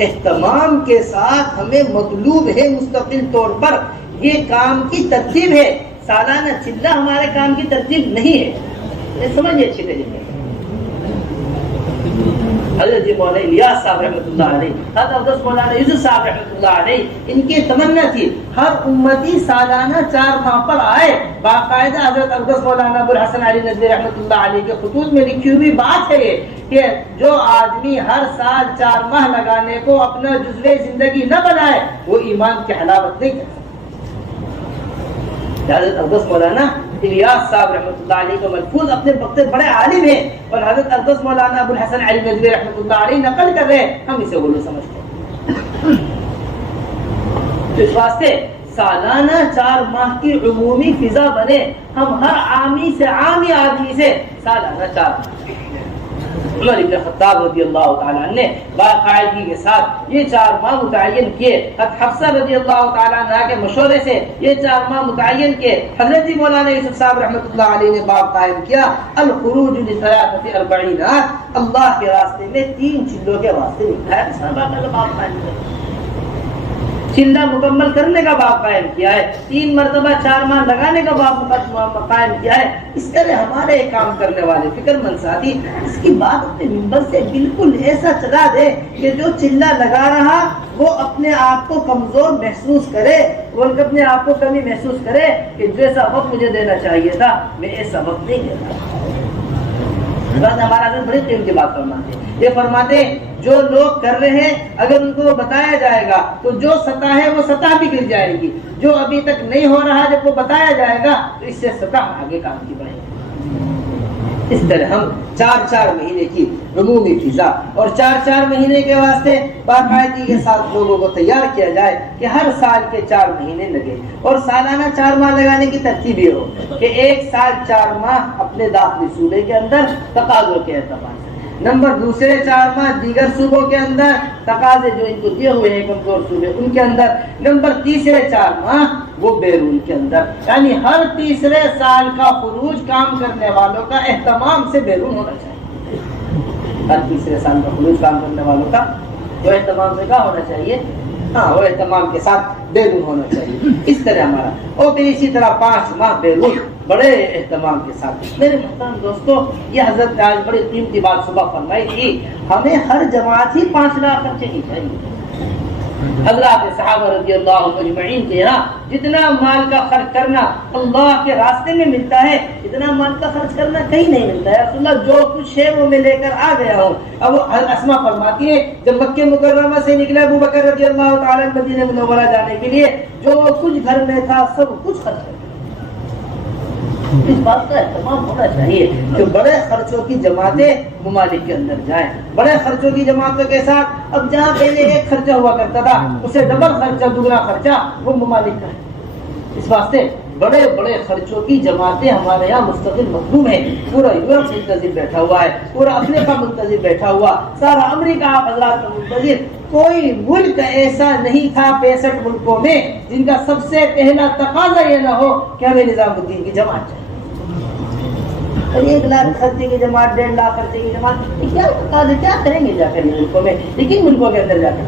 اہتمام کے ساتھ ہمیں مطلوب ہے مستقل طور پر یہ کام کی ترتیب ہے. سالانہ چلہ ہمارے کام کی ترتیب نہیں ہے، سمجھیے اچھی طریقے. حضرت مولانا الیاس صاحب رحمۃ اللہ علیہ، حضرت مولانا یوسف صاحب رحمۃ اللہ علیہ، ان کی تمنا تھی ہر امتی سالانہ 4 ماہ پر آئے. باقاعدہ حضرت مولانا ابو الحسن علی ندوی رحمۃ اللہ علیہ کے خطوط میں لکھی ہوئی بات ہے یہ کہ جو آدمی ہر سال 4 ماہ لگانے کو اپنا جزوِ زندگی نہ بنائے وہ ایمان کی حلاوت نہیں کرتا. حضرت اقدس مولانا الیاس صاحب رحمۃ اللہ علیہ کو ملفوظ اپنے وقت بڑے عالم ہیں اور حضرت اقدس مولانا ابو الحسن علی ندوی رحمۃ اللہ علیہ نقل کر رہے ہیں، ہم اسے غلو سمجھتے ہیں. تو اس واسطے سالانہ 4 ماہ کی عمومی فضا بنے، ہم ہر عامی سے عامی آدمی سے سالانہ 4 ماہ. عمر بن خطاب رضی اللہ تعالیٰ عنہ نے باقاعدگی کے ساتھ یہ 4 ماہ متعین کیے. حفصہ رضی اللہ تعالیٰ عنہ کے مشورے سے یہ 4 ماہ متعین کیے. حضرت مولانا یوسف صاحب رحمۃ اللہ علیہ نے باب قائم کیا الخروج لثلاثة 40، اللہ کے راستے میں 3 چلوں کے واسطے باب قائم کیا. چلہ مکمل کرنے کا باب قائم کیا ہے، 3 مرتبہ 4 ماہ لگانے کا باب قائم کیا ہے. اس طرح ہمارے کام کرنے والے فکر مند ساتھی اس کی بات اپنے منبر سے بالکل ایسا چلا دے کہ جو چلہ لگا رہا وہ اپنے آپ کو کمزور محسوس کرے، وہ اپنے آپ کو کمی محسوس کرے کہ جیسا وقت مجھے دینا چاہیے تھا میں ایسا وقت نہیں دیتا. ہمارا حضرت بڑی قیمتی بات فرماتے ہیں. یہ فرماتے ہیں جو لوگ کر رہے ہیں اگر ان کو بتایا جائے گا تو جو سطح ہے وہ سطح بھی گر جائے گی، جو ابھی تک نہیں ہو رہا جب وہ بتایا جائے گا تو اس سے سطح آگے کام کی بڑھے گی. اس طرح ہم 4 مہینے کی عمومی فضا اور 4 مہینے کے واسطے باقاعدگی کے ساتھ لوگوں کو تیار کیا جائے کہ ہر سال کے 4 مہینے لگے اور سالانہ 4 ماہ لگانے کی ترتیب یہ ہو کہ ایک سال 4 ماہ اپنے داخلی صوبے کے اندر تقاضوں کے اعتبار سے، نمبر دوسرے 4 ماہ دیگر صوبوں کے اندر تقاضے جو ان کو دیے ہوئے ہیں کمزور صوبے ان کے اندر. نمبر تیسرے 4 ماہ وہ بیرون کے اندر، یعنی ہر تیسرے سال کا خروج کام کرنے والوں کا اہتمام سے بیرون ہونا چاہیے. ہر تیسرے سال کا خروج کام کرنے والوں کا وہ اہتمام سے کیا ہونا چاہیے؟ ہاں، وہ اہتمام کے ساتھ بیرون ہونا چاہیے. اس طرح ہمارا، اور پھر اسی طرح 5 ماہ بیرون بڑے اہتمام کے ساتھ. میرے محترم دوستو، یہ حضرت نے آج بڑی قیمتی بات صبح فرمائی تھی، ہمیں ہر جماعت ہی 5 لاکھ خرچے کی چاہیے. حضرات صحابہ رضی اللہ عنہم اجمعین کے یہاں جتنا مال کا خرچ کرنا اللہ کے راستے میں ملتا ہے، اتنا مال کا خرچ کرنا کہیں نہیں ملتا ہے. رسول اللہ جو کچھ ہے وہ میں لے کر آ گیا ہوں. اب اسما فرماتی ہے جب مکہ مکرمہ سے نکلا ابو بکر رضی اللہ تعالی مدینہ منورہ جانے کے لیے، جو کچھ گھر میں تھا سب کچھ خرچ کر. اس بات کا اہتمام ہونا چاہیے کہ بڑے خرچوں کی جماعتیں ممالک کے اندر جائیں. بڑے خرچوں کی جماعتوں کے ساتھ اب جہاں پہلے ایک خرچہ ہوا کرتا تھا اسے ڈبل خرچہ، دوگنا خرچہ وہ ممالک کا ہے. اس واسطے بڑے بڑے خرچوں کی جماعتیں ہمارے یہاں مستقل مخدوم ہیں. پورا یورپ منتظر بیٹھا ہوا ہے، پورا افریقہ منتظر بیٹھا ہوا، سارا امریکہ آپ حضرات کا منتظر. کوئی ملک ایسا نہیں تھا 65 ملکوں میں جن کا سب سے پہلا تقاضا یہ نہ ہو کہ ہمیں نظام الدین کی جماعت چاہیے. 1 لاکھ خرچے کی جماعت، 1.5 لاکھ خرچے کی جماعت، کیا تقاضے کیا کریں گے جا کر ملکوں میں؟ لیکن ملکوں کے اندر جا کر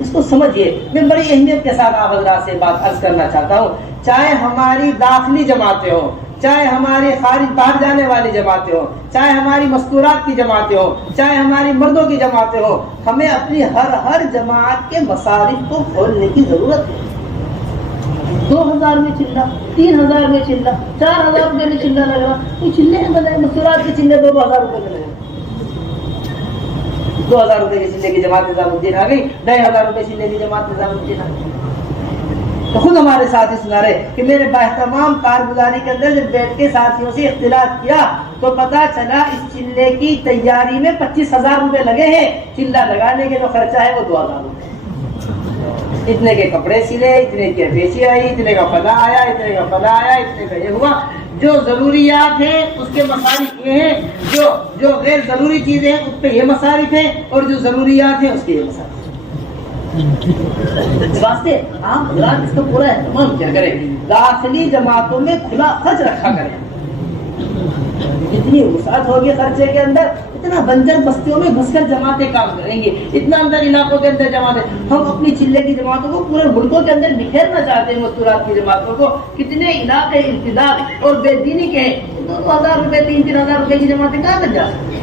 اس کو سمجھیے. میں بڑی اہمیت کے ساتھ آپ حضرات سے بات عرض کرنا چاہتا ہوں. چاہے ہماری داخلی جماعتیں ہوں، چاہے ہماری خارج باہر جانے والی جماعتیں ہوں، چاہے ہماری مستورات کی جماعتیں ہوں، چاہے ہماری مردوں کی جماعتیں ہوں، ہمیں اپنی ہر جماعت کے مصارف کو کھولنے کی ضرورت ہے. 2000 میں چلہ، 3000 میں چلہ، 4000 روپے میں چلہ لگ رہا. یہ چلے ہیں بنائے مستورات کے چلے 2000 روپے میں لگے. 2000 روپے کے چلے کی جماعت نظام الدین آ گئی، 2500 روپے چلے کی جماعت نظام الدین آ گئی. تو خود ہمارے ساتھی سنا رہے کہ میرے باہتمام کارگزاری کے اندر جب بیٹھ کے ساتھیوں سے اختلاف کیا تو پتا چلا اس چلے کی تیاری میں 25,000 روپے لگے ہیں. چلہ لگانے کے جو خرچہ ہے وہ 2000 روپے. اتنے کے کپڑے سلے، اتنے کی بیچی آئی، اتنے کا فلاں آیا، اتنے کا فلاں آیا، اتنے کا یہ ہوا. جو ضروریات ہیں اس کے مصارف یہ ہیں، جو غیر ضروری چیزیں ہیں اس پہ یہ مصارف ہیں، اور جو ضروریات ہیں اس کے یہ مصارف. اس واسطے آپ حضرات اس کا پورا اہتمام کیا کریں. داخلی جماعتوں میں کھلا خرچ رکھا کریں. جتنی وسعت ہوگی خرچے کے اندر اتنا بنجر بستیوں میں گھس کر جماعتیں کام کریں گے، اتنا اندر علاقوں کے اندر جماعتیں. ہم اپنی چلے کی جماعتوں کو پورے ملکوں کے اندر بکھیرنا چاہتے ہیں. مستورات کی جماعتوں کو کتنے علاقے ارتداد اور بے دینی کے 2,000 روپے 3,000 روپے کی جماعتیں کہاں تک جا سکتی ہیں؟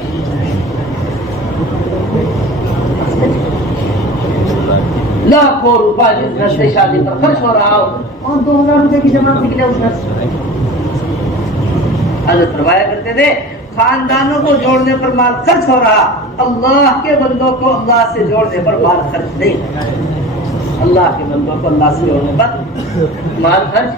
لاکھوں روپے جس گھر سے شادی پر خرچ ہو رہا ہو اور 2000 روپے کی جماعت نکلے اس گھر سے. حضرت فرمایا کرتے تھے خاندانوں کو جوڑنے پر مال خرچ ہو رہا، اللہ کے بندوں کو اللہ سے جوڑنے پر مال خرچ نہیں. اللہ کے بندوں کو اللہ سے جوڑنے پر مال خرچ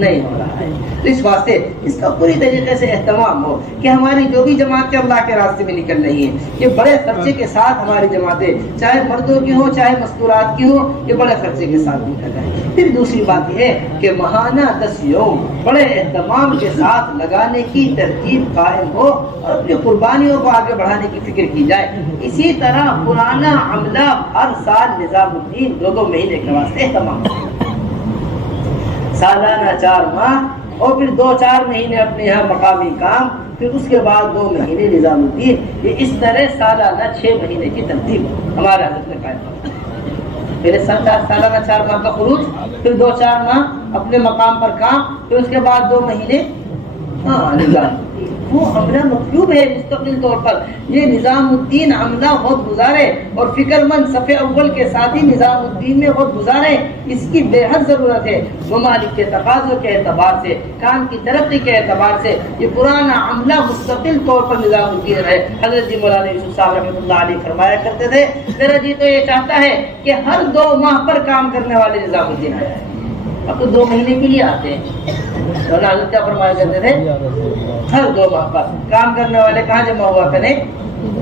نہیں ہو رہا ہے. اس واسطے اس کا پوری طریقے سے اہتمام ہو کہ ہماری جو بھی جماعتیں اللہ کے راستے میں نکل رہی ہیں یہ بڑے خرچے کے ساتھ ہماری جماعتیں چاہے مردوں کی ہوں چاہے مستورات کی ہوں یہ بڑے خرچے کے ساتھ نکل رہے ہیں. پھر دوسری بات یہ ہے کہ ماہانہ 10 یوم بڑے اہتمام کے ساتھ لگانے کی ترتیب قائم ہو اور اپنی قربانیوں کو آگے بڑھانے کی فکر کی جائے. اسی طرح پرانا عملہ ہر سال نظام الدین 2 مہینے کے واسطے اہتمام سالانہ 4 ماہ اور پھر 2-4 مہینے اپنے یہاں مقامی کام، پھر اس کے بعد 2 مہینے نظام الدین. یہ اس طرح سالانہ 6 مہینے کی ترتیب ہمارے حضرت نے قائم کی. پہلے سالانہ 4 ماہ کا خروج، پھر 2-4 ماہ اپنے مقام پر کام، پھر اس کے بعد 2 مہینے نظام. وہ عملہ مطلوب ہے مستقل طور پر. یہ نظام الدین عملہ خود گزارے اور فکر مند صف اول کے ساتھ ہی نظام الدین میں خود گزارے. اس کی بے حد ضرورت ہے. ممالک کے تقاضوں کے اعتبار سے، کام کی ترقی کے اعتبار سے یہ پرانا عملہ مستقل طور پر نظام الدین ہے. حضرت جی مولانا یوسف صاحب رحمۃ اللہ علیہ فرمایا کرتے تھے میرا جی تو یہ چاہتا ہے کہ ہر 2 ماہ پر کام کرنے والے نظام الدین آ جائے. اب تو 2 مہینے کے لیے آتے ہیں. حضرت کیا فرمایا کرتے تھے ہر 2 ماہ پر کام کرنے والے کہاں جمع ہوا کریں؟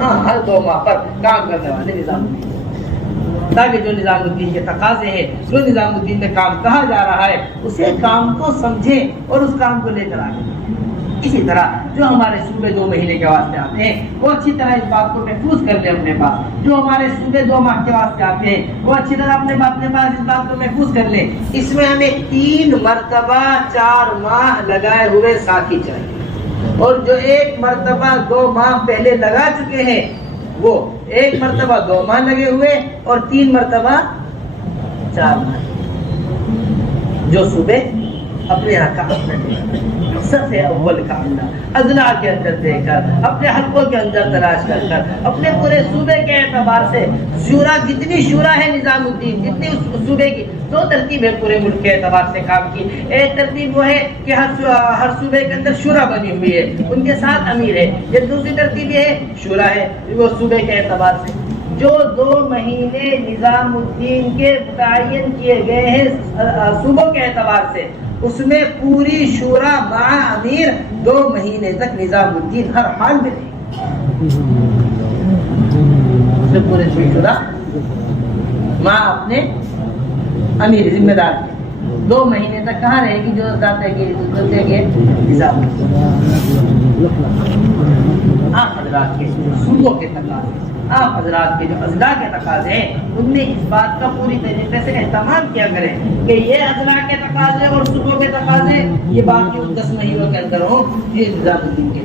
ہر 2 ماہ پر کام کرنے والے نظام الدین، تاکہ جو نظام الدین کے تقاضے ہیں، جو نظام الدین میں کام کہا جا رہا ہے اسے کام کو سمجھیں اور اس کام کو لے کر آگے. اسی طرح جو ہمارے صوبے 2 مہینے کے واسطے آتے ہیں وہ اچھی طرح اس بات کو محفوظ کر لیں اپنے پاس. جو ہمارے صوبے 2 ماہ کے واسطے آتے ہیں وہ اچھی طرح اپنے پاس اس بات کو محفوظ کر لیں. اس میں ہمیں 3 مرتبہ 4 ماہ لگائے ہوئے ساتھی چاہیے، اور جو 1 مرتبہ 2 ماہ پہلے لگا چکے ہیں وہ 1 مرتبہ 2 ماہ لگے ہوئے اور 3 مرتبہ 4 ماہ. جو صوبے اپنے یہاں کا صف اول کا اللہ اضلاع کے اندر دے کر اپنے حلقوں کے اندر تلاش کر اپنے پورے صوبے کے اعتبار سے شورا جتنی شورا ہے نظام الدین جتنی اس صوبے کی 2 ترتیب ہے پورے ملک کے اعتبار سے کام کی. ایک ترتیب وہ ہے کہ ہر صوبے کے اندر شورا بنی ہوئی ہے، ان کے ساتھ امیر ہے. یہ دوسری ترتیب یہ ہے شورا ہے وہ صوبے کے اعتبار سے جو 2 مہینے نظام الدین کے متعین کیے گئے ہیں صوبوں کے اعتبار سے، اس میں پوری شورا مع امیر 2 مہینے تک نظام الدین ہر حال میں رہے. اس میں پورے شورا مع اپنے امیر ذمہ دار 2 مہینے تک کہاں رہے گی؟ جو ذات ہے کہ نظام آپ حضرات کے صوبوں کے تقاضے، آپ حضرات کے جو اضلاع کے تقاضے ہیں ان میں اس بات کا پوری طریقے سے اہتمام کیا کریں کہ یہ اضلاع کے تقاضے اور صوبوں کے تقاضے یہ باقی 10 مہینوں کے اندر ہوں یہ نظام الدین کے،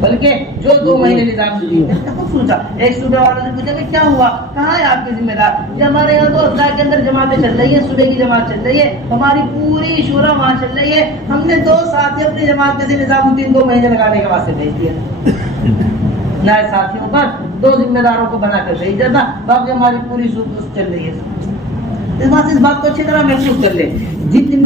بلکہ جو 2 مہینے نظام الدین نے خود سوچا. ایک صوبے والے نے پوچھا کہ کیا ہوا، کہاں ہے آپ کے ذمہ دار؟ کہ ہمارے یہاں تو اضلاع کے اندر جماعتیں چل رہی ہیں، صوبے کی جماعت چل رہی ہے، ہماری پوری شورا وہاں چل رہی ہے، ہم نے 2 ساتھی اپنی جماعت میں سے نظام الدین 2 مہینے لگانے کے واسطے بھیج دیا. نئے ساتھیوں پر 2 ذمہ داروں کو بنا کر بھیج دیتا، باقی ہماری پوری صوبہ چل رہی ہے. اس بات کو اچھی طرح محسوس کر لیں. جتنی